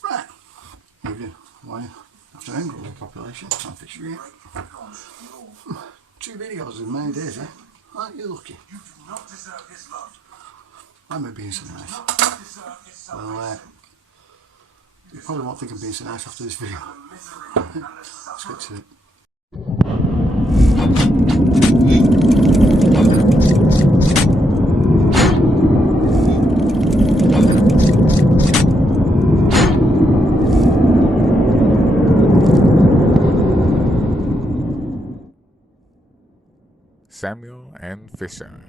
Right, evening, morning, afternoon, global population, I'm Fisher here. 2 videos in many days, eh? Aren't you lucky? Why am I being so nice? Well, you probably won't think I'm being so nice after this video. Let's get to it. Samuel N. Fisher,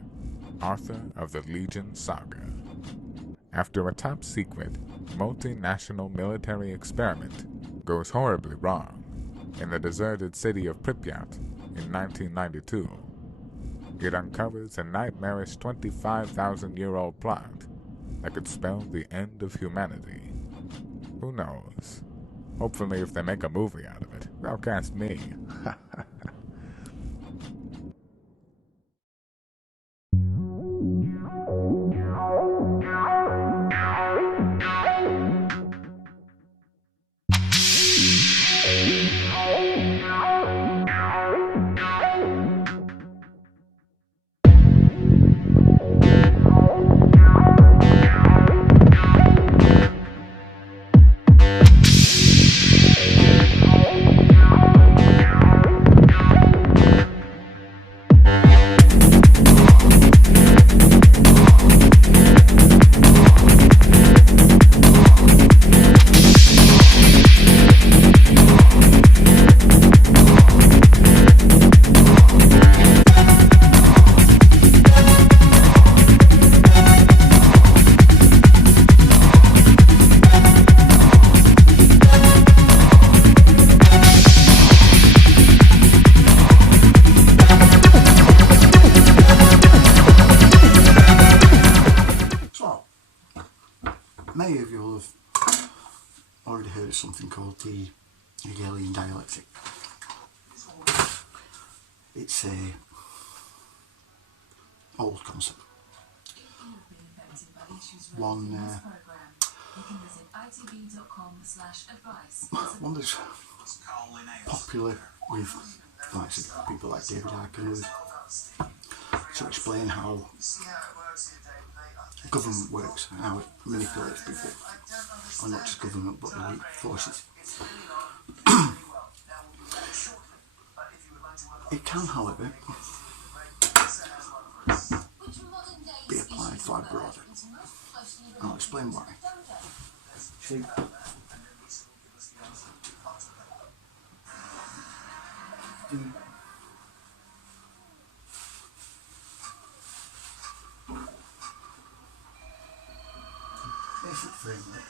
author of the Legion Saga. After a top-secret, multinational military experiment goes horribly wrong in the deserted city of Pripyat in 1992, it uncovers a nightmarish 25,000-year-old plot that could spell the end of humanity. Who knows? Hopefully if they make a movie out of it, they'll cast me. Many of you will have already heard of something called the Hegelian Dialectic. It's a old concept. One that's popular with people like David Icke to explain how government works and how it manipulates people, or not just government but elite forces. It can, however, be applied far broader. I'll explain why. See, basic framework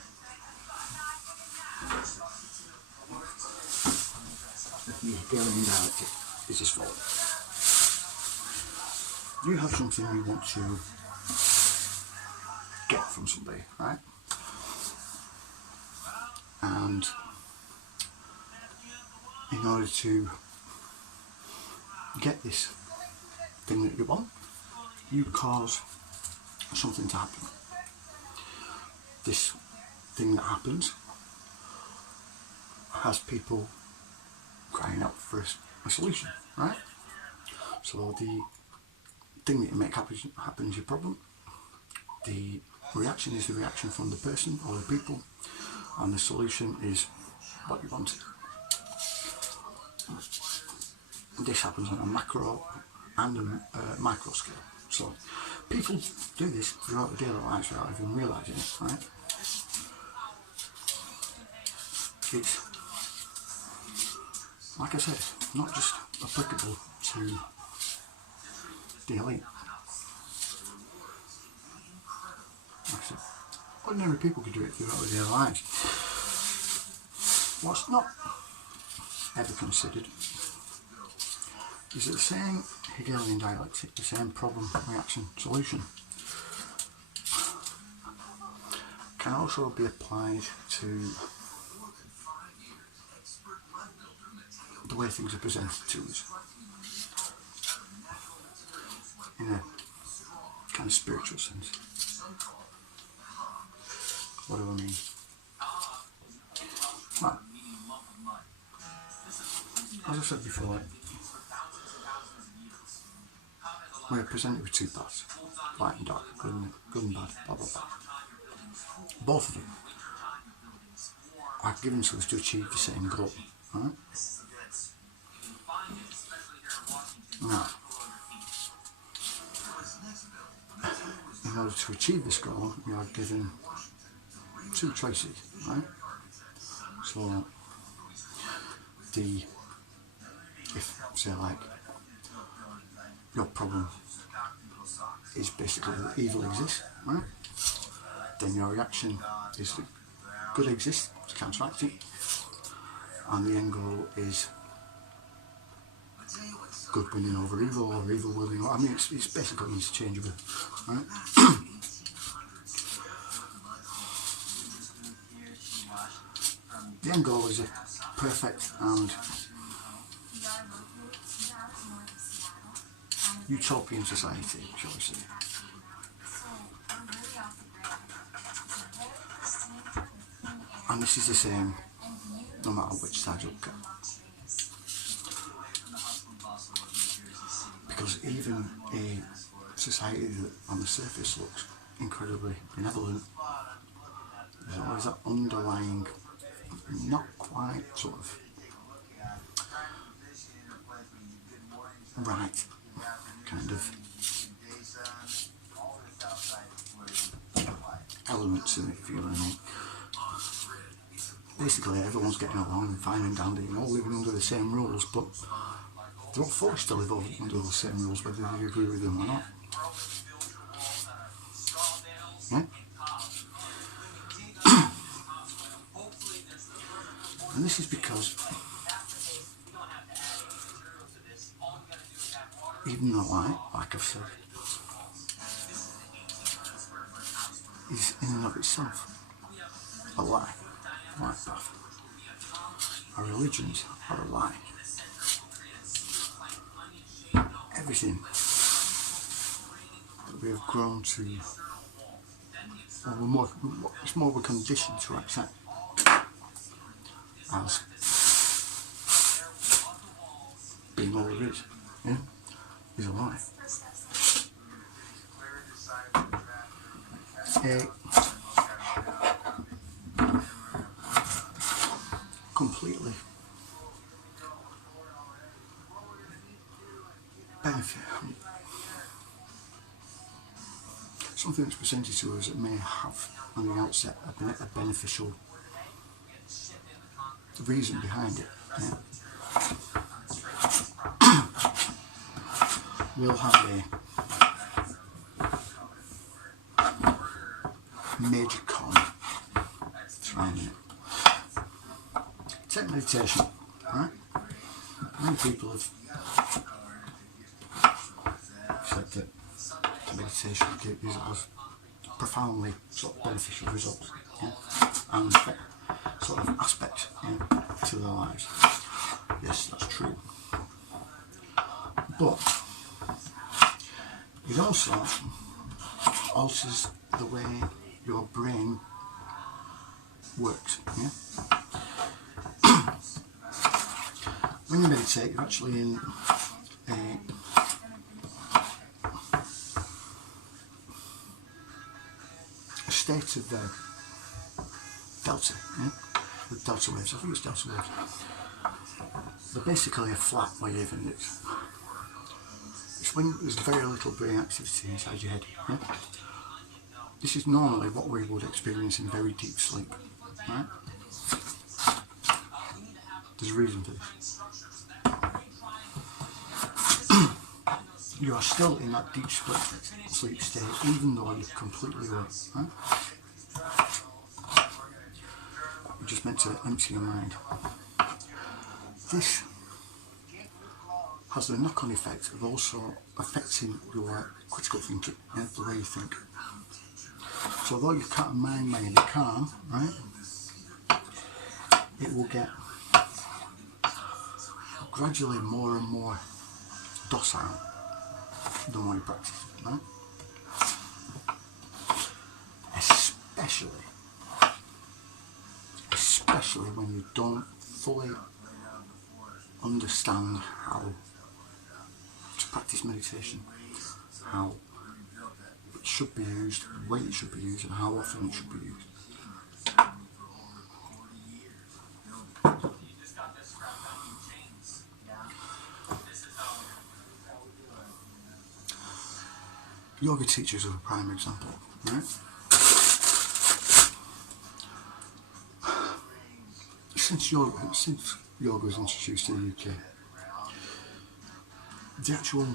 of the Hegelian Dialectic is as follows. You have something you want to get from somebody, right? And in order to get this thing that you want, you cause something to happen. This thing that happens has people crying out for a solution, right? So the thing that you make happen is your problem. The reaction is the reaction from the person or the people, and the solution is what you wanted. This happens on a macro and a micro scale. So people do this throughout their daily lives without even realising it, right? It's, like I said, not just applicable to the elite. Like I said, ordinary people could do it throughout their lives. What's not ever considered is that the same Hegelian dialectic, the same problem, reaction, solution, can also be applied to the way things are presented to us in a kind of spiritual sense. What do I mean? Right. As I said before, we are presented with two paths, light and dark, good and bad, blah blah blah. Both of them are given to us to achieve the same goal. Right? Now, in order to achieve this goal, we are given two choices, right? So, if, say, like, your problem is basically that evil exists, right? Then your reaction is that good exists to counteract it, and the end goal is good winning over evil, or evil winning over... I mean, it's basically interchangeable, right? The end goal is a perfect and utopian society, shall we say. And this is the same no matter which side you look at. Because even a society that on the surface looks incredibly benevolent, there's always that underlying, not quite sort of right kind of element to it, if you know what I mean. Basically, everyone's getting along and fine and dandy and all living under the same rules, but they're not forced to live under the same rules, whether they agree with them or not. Yeah? And this is because even though light, like I've said, is in and of itself a lie, light path. Our religions are a lie. Everything that we have grown to, or it's more of a condition to accept as being all there is, yeah, is a lie. Completely benefit. Something that's presented to us that may have on the outset a beneficial reason behind it. Yeah. We'll have a major con surrounding it. Take meditation, right? Many people have said that meditation has profoundly sort of beneficial results, yeah? And sort of aspects, yeah, to their lives. Yes, that's true. But it also alters the way your brain works, yeah? When you meditate, you're actually in a state of delta, yeah? The delta waves, I think it's delta waves. They're basically a flat wave, and it's when there's very little brain activity inside your head, yeah? This is normally what we would experience in very deep sleep, right? There's a reason for this. You are still in that deep sleep state, even though you're completely awake, right? You're just meant to empty your mind. This has the knock-on effect of also affecting your critical thinking, yeah, the way you think. So although your mind may be calm, right, it will get gradually more and more docile the more you practice, right? Especially especially when you don't fully understand how to practice meditation, how it should be used, when it should be used, and how often it should be used. Yoga teachers are a prime example, right? Since yoga was introduced in the UK, the actual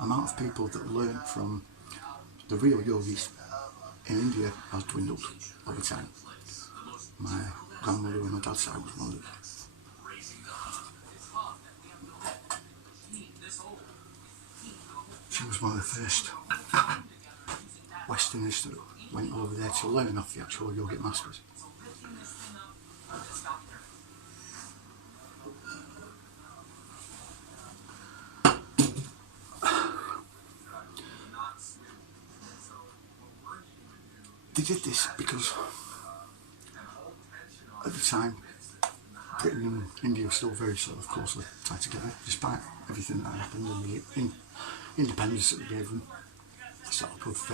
amount of people that learn from the real yogis in India has dwindled over time. My grandmother on my dad's side was one of them. She was one of the first Westerners that went over there to learn off the actual yogic masters. They did this because at the time Britain and India were still very sort of closely tied together, despite everything that happened and the independence that they gave them, the set up of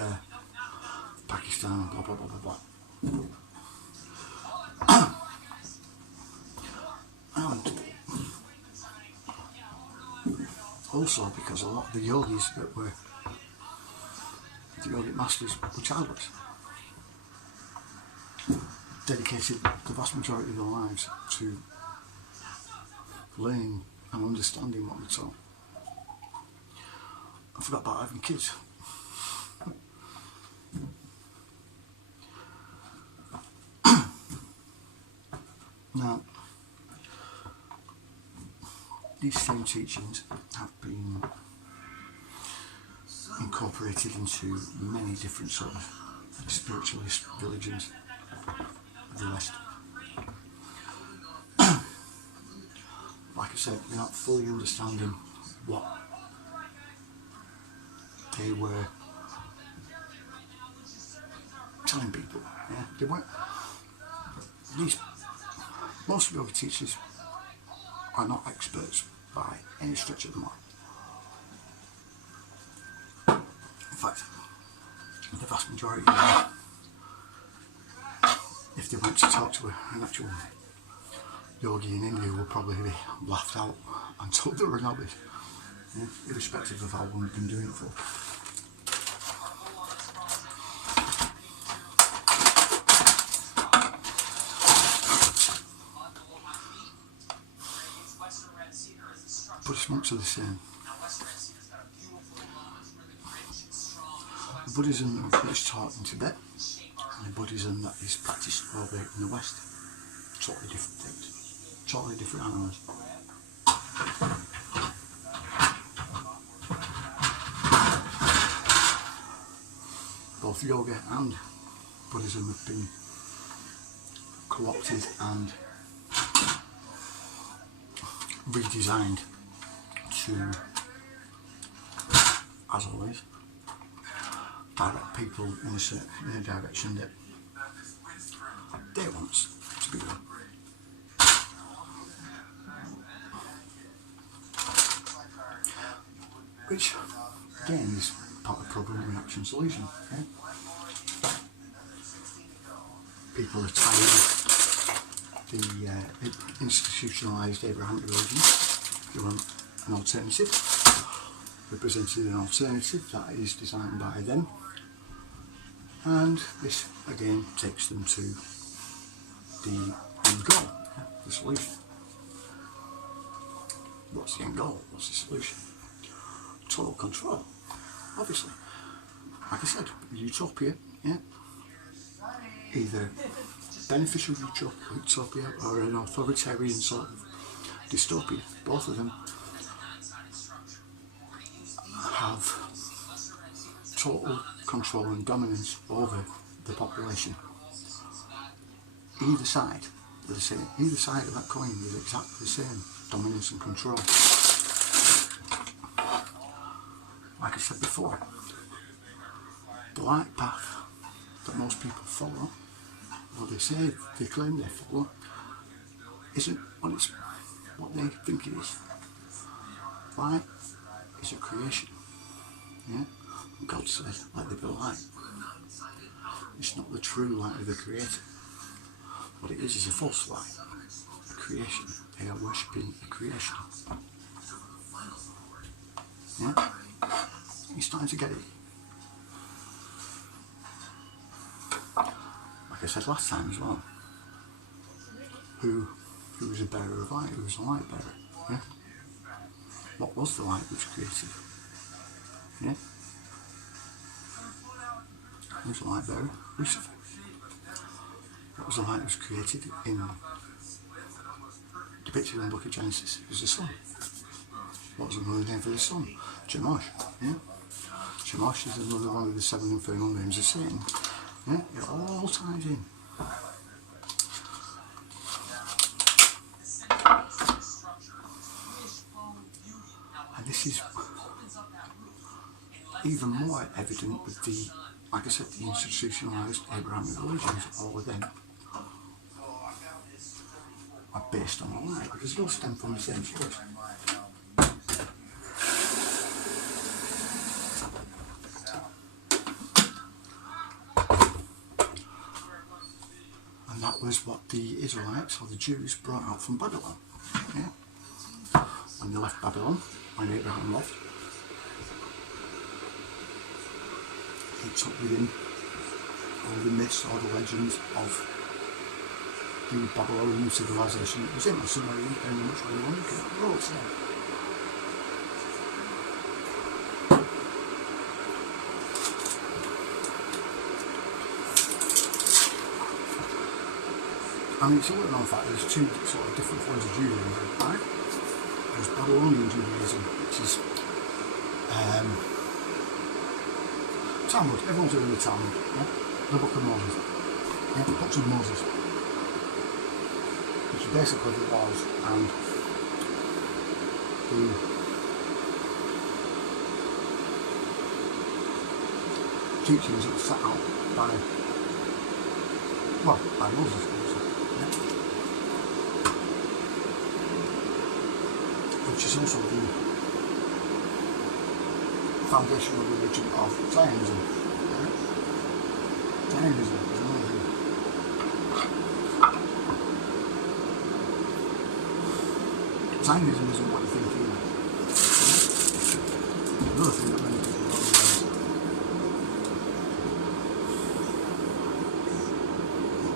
Pakistan and blah blah blah blah blah. And also because a lot of the yogis that were the yogic masters were childless, dedicated the vast majority of their lives to learning and understanding what they're taught. I forgot about having kids. Now, these same teachings have been incorporated into many different sort of spiritualist religions of the West. Like I said, they're not fully understanding what they were telling people. Yeah, they weren't. Most yoga teachers are not experts by any stretch of the mind. In fact, the vast majority of them, if they went to talk to an actual yogi in India, would probably be laughed out and told they were novice, yeah, irrespective of how long they've been doing it for. Buddhist monks are the same. The Buddhism that is taught in Tibet and the Buddhism that is practiced over in the West, totally different things, totally different animals. Both yoga and Buddhism have been co-opted and redesigned to, as always, direct people in a direction that they want to be done. Which, again, is part of the problem reaction solution. Okay? People are tired of the institutionalised Abrahamic religion. They want an alternative. We presented an alternative that is designed by them, and this again takes them to the end goal, the solution. What's the end goal? What's the solution? Total control, obviously. Like I said, utopia, yeah. Either beneficial utopia or an authoritarian sort of dystopia. Both of them have total control and dominance over the population. Either side, the same. Either side of that coin is exactly the same dominance and control. Like I said before, the light path that most people follow what they say, they claim they follow, isn't what they think it is. Light is a creation. Yeah? God says, let there be light. It's not the true light of the Creator. What it is a false light, a creation. They are worshipping a creation. Yeah? You're starting to get it. Like I said last time as well, who was a bearer of light, who was a light bearer. Yeah? What was the light which created? Yeah? Who was the light bearer? Lucifer. What was the light that was created depicted in the book of Genesis? It was the sun. What was another name for the sun? Chemosh. Yeah? Chemosh is another one of the 7 infernal names of Satan. Yeah? It all ties in. And this is even more evident with the, like I said, the institutionalised Abrahamic religions. All of them are based on a lie, because they all stem from the same source. And that was what the Israelites or the Jews brought out from Babylon. Yeah? When they left Babylon, when Abraham left, he took with him all the myths or the legends of the Babylonian civilization that was in, or somewhere in, depending on which way you want to look at the world. So. I mean, it's a well known fact there's two sort of different forms of Judaism, right? There's Babylonian Judaism, which is Talmud. Everyone's doing the Talmud, yeah? The Book of Moses, yeah? The Books of Moses, which are basically the laws and the teachings that were set out by Moses, obviously, yeah? Which is also the foundational religion of Zionism. Right? Zionism is another thing. Zionism isn't what you think either. Another thing that many people don't realise.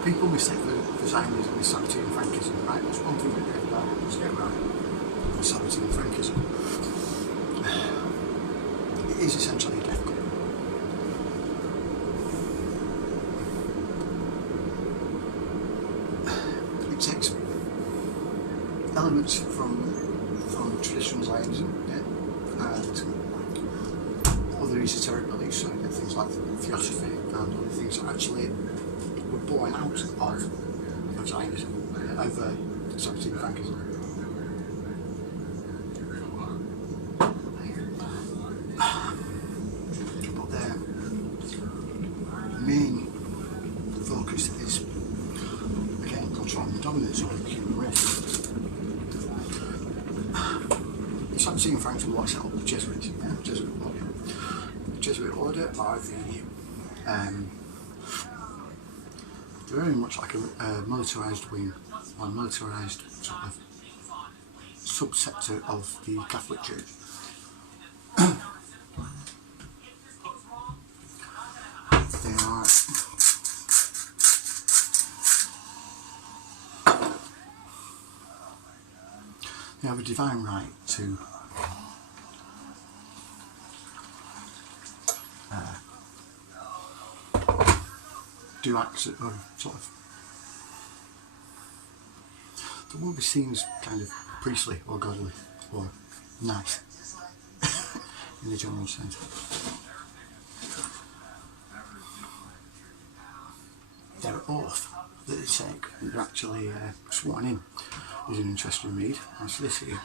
People mistake for Zionism with scientiam frankism, right? That's one thing that everybody must get right. For scientiam frankism. It is essentially a death cult. It takes elements from traditional Zionism, yeah, and other esoteric beliefs, so things like theosophy and other things that actually were born out of Zionism, of scientiam frankism. Main focus is, again, controlling the dominance of the human race. The scientiam frankism was set up the Jesuits, yeah? Jesuit order. The Jesuit order are they're very much like a militarised wing, or a militarised sort of subsector of the Catholic Church. They have a divine right to do acts that are sort of, that won't be seen as kind of priestly or godly or nice in the general sense. Their oath that they take, and they're actually sworn in, is an interesting read. That's this here.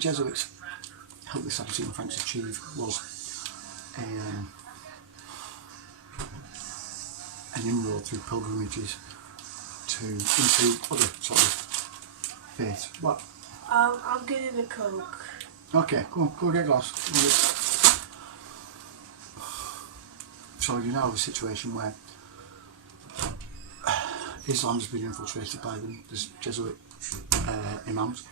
Jesuits helped the Saracen Franks achieve was an inroad through pilgrimages into other sort of faiths. What? I'm getting a Coke. Okay, go get a glass. So you now have a situation where Islam has been infiltrated by the Jesuit imams,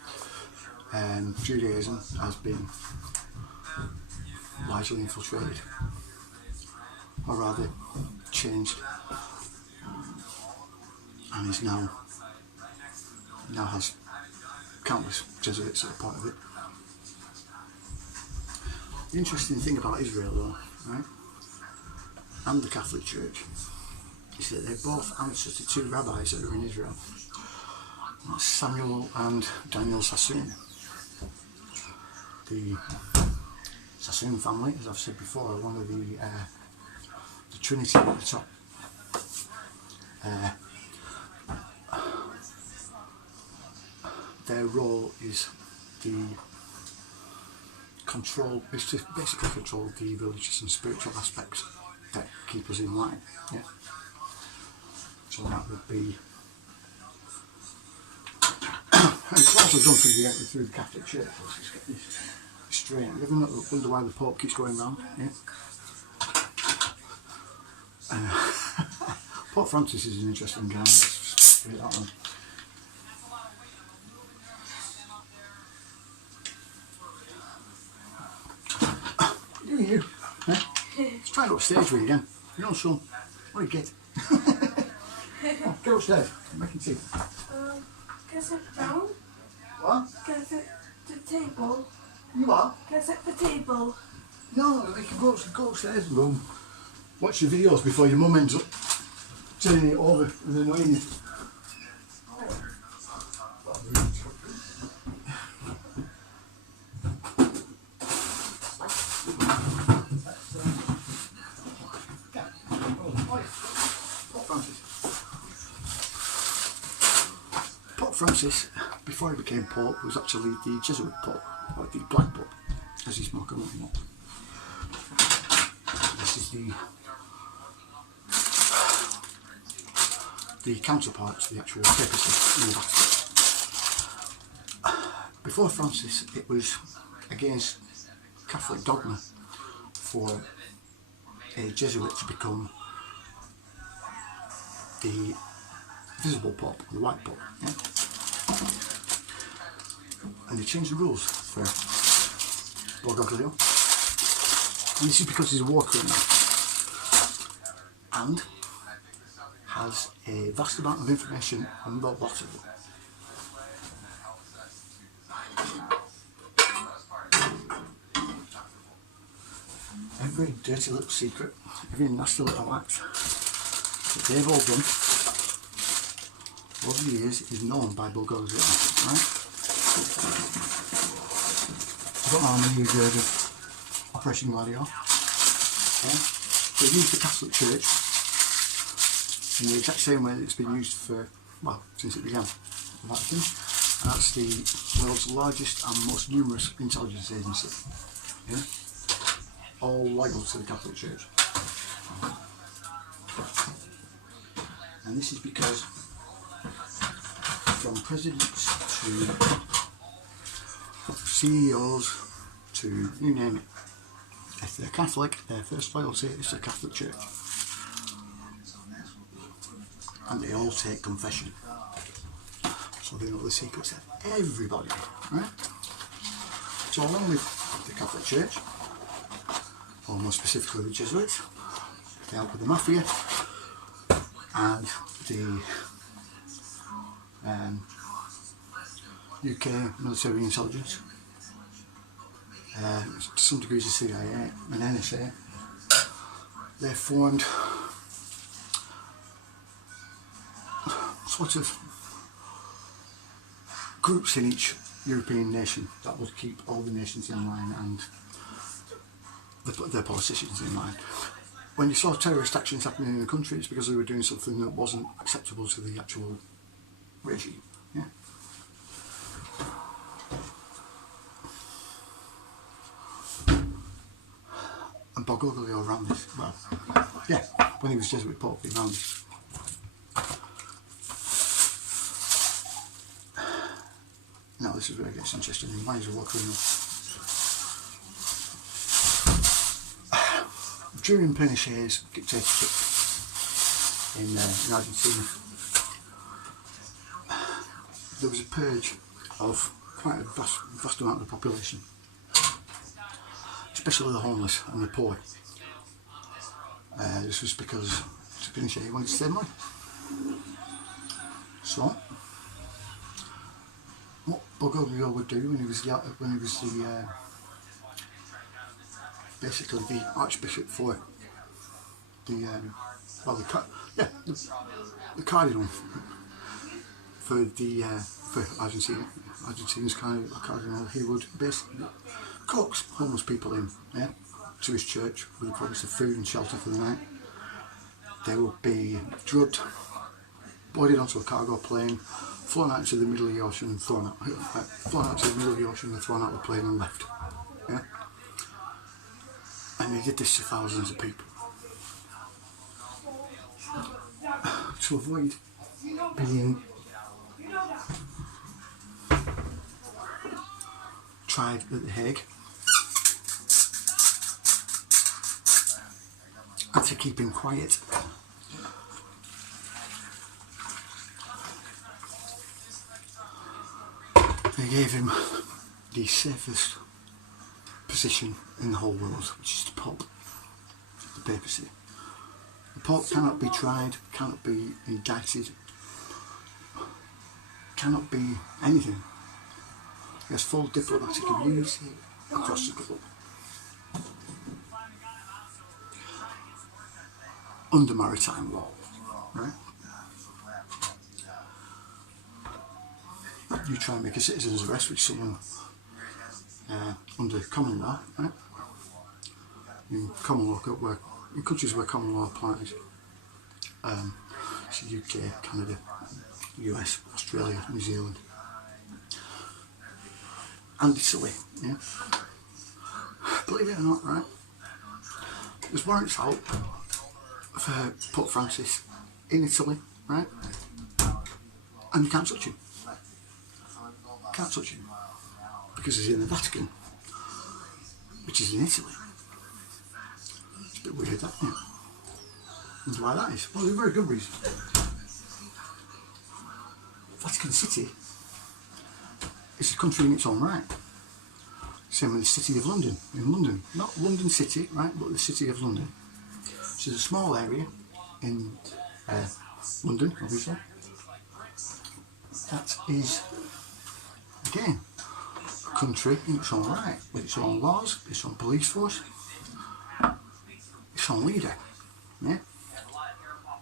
and Judaism has been largely infiltrated, or rather changed, and is now has countless Jesuits at a part of it. The interesting thing about Israel, though, right, and the Catholic Church, is that they both answer to two rabbis that are in Israel. That's Samuel and Daniel Sassoon. The Sassoon family, as I've said before, are one of the Trinity at the top. Their role is to basically control the religious and spiritual aspects that keep us in line. Yeah. So that would be, and it's also done through the Catholic Church. Let's just get this straight. You ever wonder why the Pope keeps going round? Yeah. Pope Francis is an interesting guy. Let's just put it that way. You, eh? Let's try it upstairs with you again. You know, son, what do you get? Oh, go upstairs, I'm making tea. Can I sit down? What? Can I sit at the table? You what? Can I sit at the table? No, you can go upstairs and go and watch your videos before your mum ends up turning it over and annoying you. Pope Francis, before he became Pope, was actually the Jesuit Pope, or the Black Pope, as he's more commonly known. This is the counterpart to the actual papacy in the Vatican. Before Francis, it was against Catholic dogma for a Jesuit to become the visible Pope, the white Pope. Yeah? And they changed the rules for Bergoglio. And this is because he's a war criminal and has a vast amount of information on the lot of them. Every dirty little secret, every nasty little act that they've all done over the years is known by Bergoglio, right? I don't know how many you've heard of Operation Gladio. Yeah? They used the Catholic Church in the exact same way that it's been used for, well, since it began, the Vatican. That's the world's largest and most numerous intelligence agency. Yeah? All loyal to the Catholic Church. And this is because from presidents to CEOs to you name it, if they're Catholic, their first loyalty is the Catholic Church. And they all take confession. So they know the secrets of everybody, right? So along with the Catholic Church, or more specifically the Jesuits, they help with the Mafia and the UK military intelligence, to some degrees the CIA and NSA. They formed sort of groups in each European nation that would keep all the nations in line and their politicians in line. When you saw terrorist actions happening in the country, it's because they were doing something that wasn't acceptable to the actual regime. Yeah. Bergoglio ran this. Well, yeah, when he was Jesuit Pope, he ran this. Now this is where it gets interesting. You might as well look through. During Pinochet's dictatorship in Argentina, there was a purge of quite a vast amount of the population, especially the homeless and the poor. This was because Pinochet wanted to save money. So, what Bergoglio would do when he was basically the Archbishop for the Cardinal for Argentina's Cardinal, he would basically coax homeless people in, yeah, to his church with the promise of food and shelter for the night. They would be drugged, boarded onto a cargo plane, flown out to the middle of the ocean, and thrown out to the middle of the ocean and thrown out of the plane and left. Yeah? And they did this to thousands of people. To avoid being tried at The Hague and to keep him quiet, they gave him the safest position in the whole world, which is the Pope, the papacy. The Pope cannot be tried, cannot be indicted, cannot be anything. He has full diplomatic immunity across the globe. Under maritime law, right? You try and make a citizen's arrest with someone under common law, right? In common law, in countries where common law applies, so UK, Canada, US, Australia, New Zealand, and Italy, yeah. Believe it or not, right? There's warrants out for Pope Francis in Italy, right? And you can't touch him. Can't touch him because he's in the Vatican, which is in Italy. It's a bit weird, that, isn't it? And why that is? Well, there's a very good reason. Vatican City is a country in its own right. Same with the City of London, in London. Not London City, right, but the City of London. Which is a small area in London, obviously. That is, again, a country in its own right, with its own laws, its own police force, its own leader. Yeah?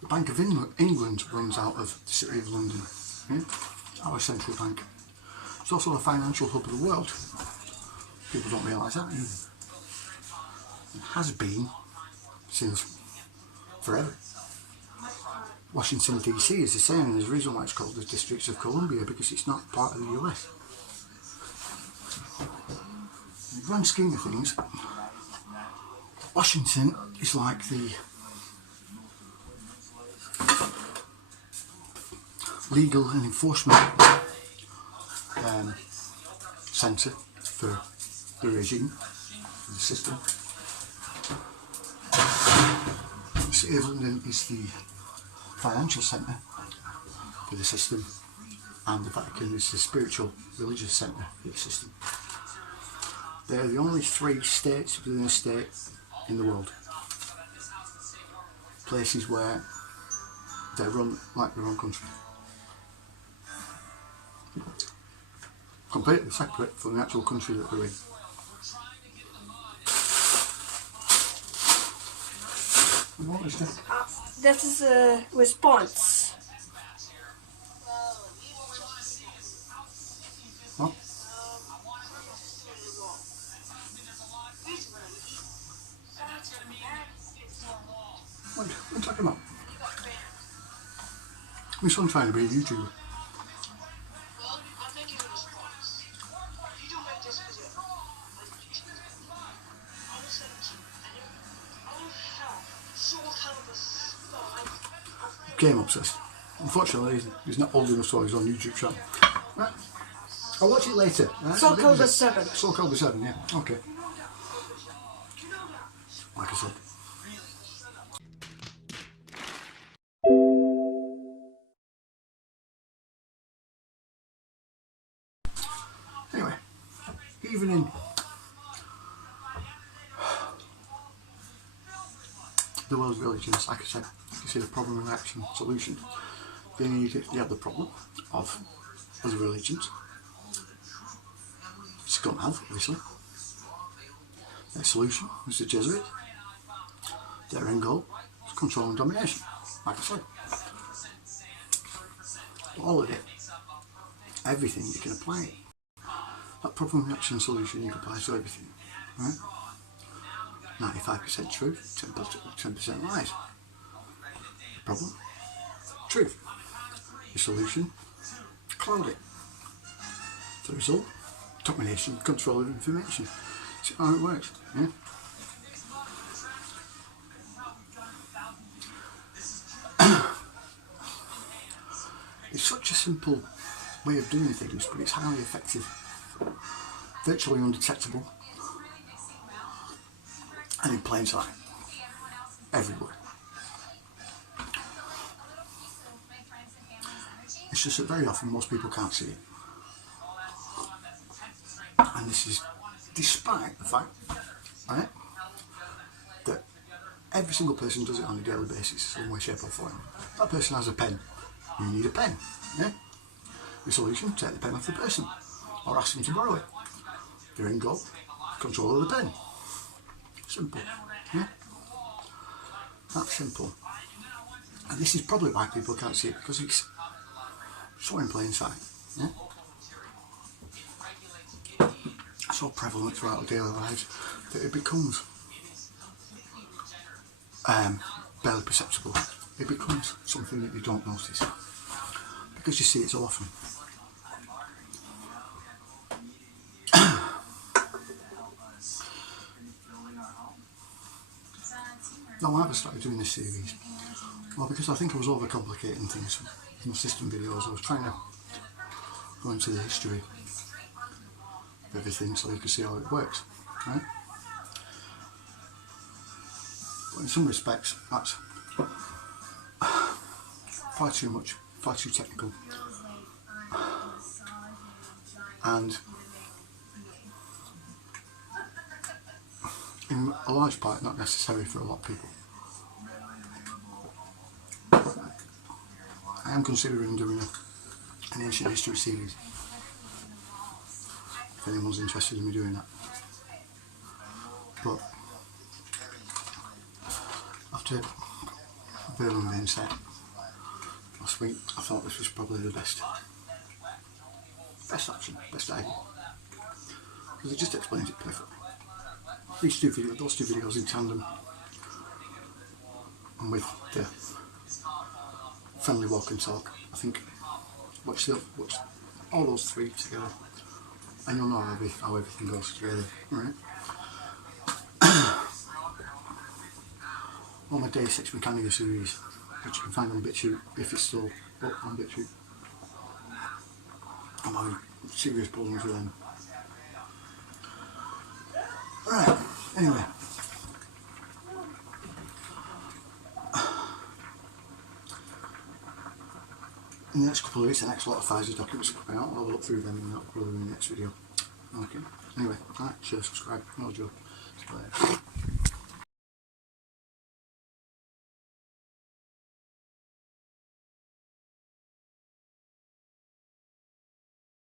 The Bank of England runs out of the City of London, yeah? Our central bank. It's also the financial hub of the world. People don't realise that either. It has been since forever. Washington DC is the same, and there's a reason why it's called the District of Columbia, because it's not part of the US. In the grand scheme of things, Washington is like the legal and enforcement centre for the regime, for the system. The City of London is the financial centre for the system, and the Vatican is the spiritual, religious centre for the system. They're the only three states within a state in the world. Places where they're run like their own country. Completely separate from the actual country that they're in. What is that? That is a response. What? What are you talking about? My son's trying to be a YouTuber. Game obsessed. Unfortunately, he's not old enough, so he's on YouTube channel. Right. I'll watch it later. Right? Soul Calibur 7. Soul Calibur 7, yeah. Okay. Like I said. Anyway, even in the world's religions, like I said, you see the problem, reaction, solution. Then you have the problem of other religions. It's gone out, obviously. Their solution was the Jesuit. Their end goal was control and domination, like I said. All of it, everything you can apply it. That problem, reaction, solution you can apply to everything, right? 95% truth, 10% lies. The problem, truth. The solution, cloud it. The result, domination, control of information. See how it works, yeah? It's such a simple way of doing things, but it's highly effective, virtually undetectable, and in plain sight, everywhere. It's just that very often most people can't see it. And this is despite the fact, right, that every single person does it on a daily basis, some way, shape or form. That person has a pen. You need a pen, yeah? The solution, take the pen off the person, or ask them to borrow it. Your end goal, control of the pen. Simple, yeah? That's simple. And this is probably why people can't see it, because it's so in plain sight, yeah? So prevalent throughout our daily lives that it becomes barely perceptible. It becomes something that you don't notice because you see it so often. Now, why have I started doing this series? Well, because I think I was overcomplicating things in my system videos. I was trying to go into the history of everything so you can see how it works, right? But in some respects, that's far too much, far too technical, and in a large part not necessary for a lot of people. I am considering doing an ancient history series, if anyone's interested in me doing that. But after Berlin being said last week, I thought this was probably the best option, best idea, because it just explains it perfectly. Those two videos in tandem, and with the friendly walk and talk, I think watch all those three together, and you'll know how everything goes together, right? On my Day 6 Mechanical series, which you can find on BitChute if it's still up on BitChute. I'm having serious problems with them. Right, anyway. In the next couple of weeks, the next lot of files and documents are coming out. I'll have a look through them and that'll probably be in the next video. Okay, anyway, like, share, subscribe, no joke.